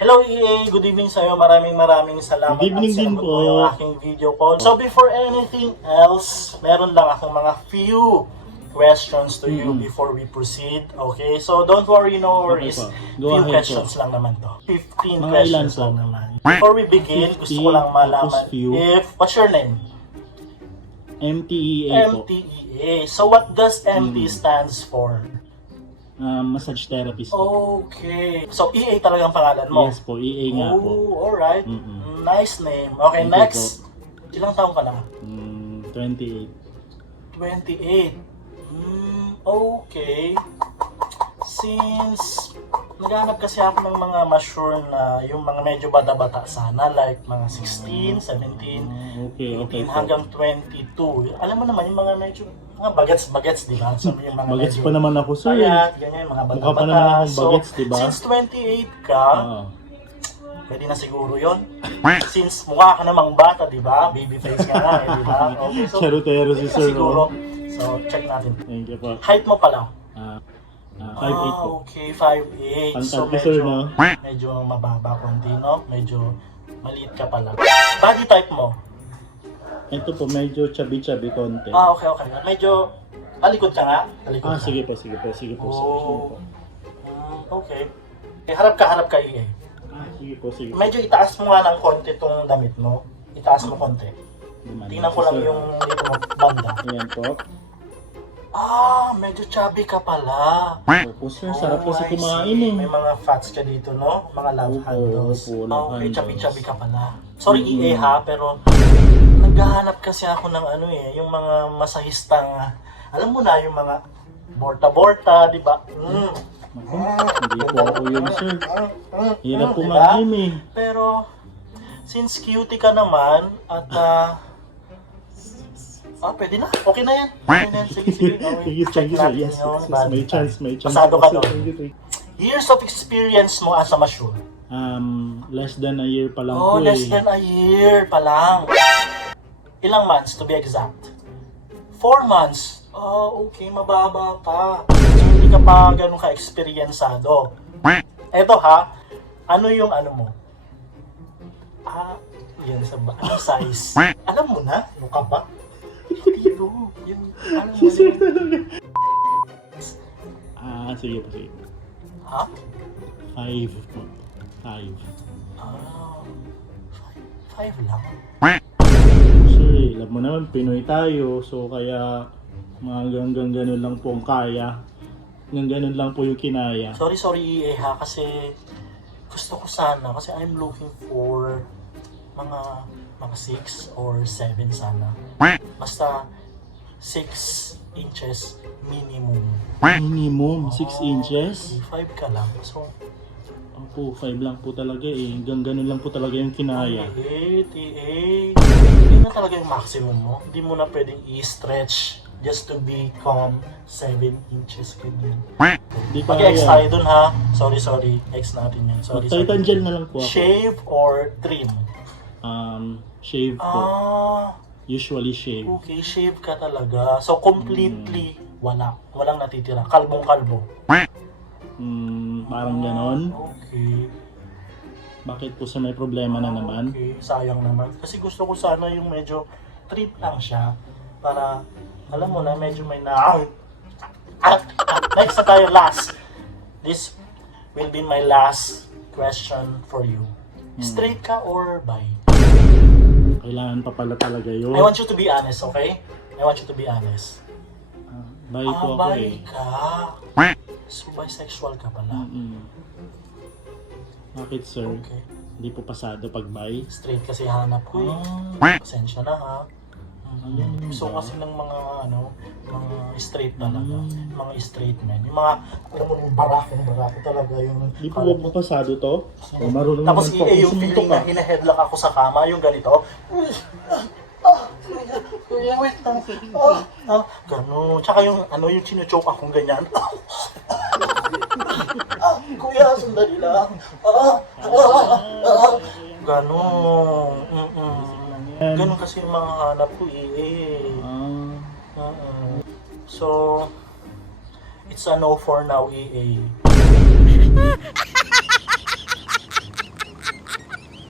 Hello EA, good evening sa'yo. Maraming salamat. Good evening din sinagot po. mo yung aking video call. So before anything else, meron lang akong mga few questions to you before we proceed. Okay, so don't worry, no worries. Okay po. Go Few ahead questions lang naman to. 15 Mga questions ilan po? lang naman. Before we begin, gusto ko lang 15, malaman tapos few. what's your name? MTEA po. MTEA. So what does MT stands for? Massage therapist po. Okay. So EA talagang pangalan mo? Yes po, EA nga po. Oh, alright. Nice name. Okay, Thank you next. Ilang taong ka na? 28. 28. Okay. Since naghahanap kasi ako ng mga mature na yung mga medyo bata-bata sana, like mga 16, 17, Okay 18 po. hanggang 22. Alam mo naman yung mga medyo mga bagets, di ba? So, yung mga Bagets medyo pa naman ako, sir. payat, ganyan, mga bata-bata. Mukha pa naman akong bagets, di ba? Since 28 ka, Oo. pwede na siguro yon. Since mukha ka namang bata, di ba? Baby face ka nga, di ba? Okay, so Charotero si pwede na sir. siguro. Oh. So, check natin. Thank you po. Height mo pala? 5'8 po. Okay, 5'8". So, Pantag ko, sir, no? medyo mababa konti, no? Medyo maliit ka pala. Body type mo? Ito po, medyo chubby-chubby konti. Okay. Medyo, talikod ka nga? Talikod ka. Sige po, sir. Sige po. Okay. Harap ka, EA. Sige po. Medyo itaas mo nga ng konti itong damit mo. Itaas mo konti. Tingnan ko lang yung dito mo, banda. Ayan po. Medyo chubby ka pala. Opo, sir. Sarap kasi I kumain see. eh. May mga fats ka dito, no? Mga love handles. Opo, love Okay, handles. chubby ka pala. Sorry EA ha, pero naghahanap kasi ako ng yung mga masahistang, alam mo na, yung mga borta-borta, di ba? Hindi po ako yun, sir. Hirap po Diba? mag-gym eh. Pero, since cutie ka naman, at pwede na. Okay na yan. Sige. Okay. Sige, sir. Yes, may chance. Pasado ka doon. Thank you. Years of experience mo as a masseur? Less than a year pa lang po eh. Less than a year pa lang. Ilang months to be exact? 4 months. Okay, mababa pa. So, hindi ka pa ganun ka-experiencado. Eto ha, ano yung ano mo? Yan sa ba? Ano size? Alam mo na? Ano ka ba? Dito. Yun, ano mo Sir yun? talaga. Sige po. Ha? 5 po. 5. 5 lang. Sir, alam mo naman, Pinoy tayo. So, kaya mga hanggang ganun lang po ang kaya. Hanggang ganun lang po yung kinaya. Sorry EA ha, kasi gusto ko sana, kasi I'm looking for mga 6 or 7 sana. Basta 6 inches minimum. Minimum 6 inches? 5 ka lang. So, Opo, 5 lang po talaga eh. Hanggang ganun lang po talaga yung kinaya. 8. Yun na talaga yung maximum mo. Hindi mo na pwedeng i-stretch just to become 7 inches. Ganyan. Di pa Mag-X tayo dun ha. Sorry. X natin yan. Sorry. Titan gel na lang po ako. Shave or trim? Shave po. Usually shave. Okay, shave ka talaga. So, completely walang natitira. Kalbong-kalbo. Parang ganon. Okay. Bakit po sa may problema na naman? Okay, sayang naman. Kasi gusto ko sana yung medyo trip lang siya. Para, alam mo na, medyo may next na tayo, last. This will be my last question for you. Straight ka or bi? Kailangan pa pala talaga yun. I want you to be honest, okay? I want you to be honest. Bye po ako Bi eh. ka. So, bisexual ka pala. Bakit sir? Okay. Hindi po pasado pag bye? Straight kasi hanap ko eh. Pasensya na ha. Gusto kasi ng mga mga straight talaga. Mga straight men. Yung mga, alam mo yung barako talaga yung... Hindi po ba pasado to? Marunong Tapos naman po yung ako feeling sumuntok na hinaheadlock ako sa kama, yung ganito. Kuya, wait lang. Ganun. Tsaka yung yung sinuchoke akong ganyan. Kuya, sandali lang. Ganun. Ganun kasi yung mga hanap ko eh. So, it's a no for now, EA.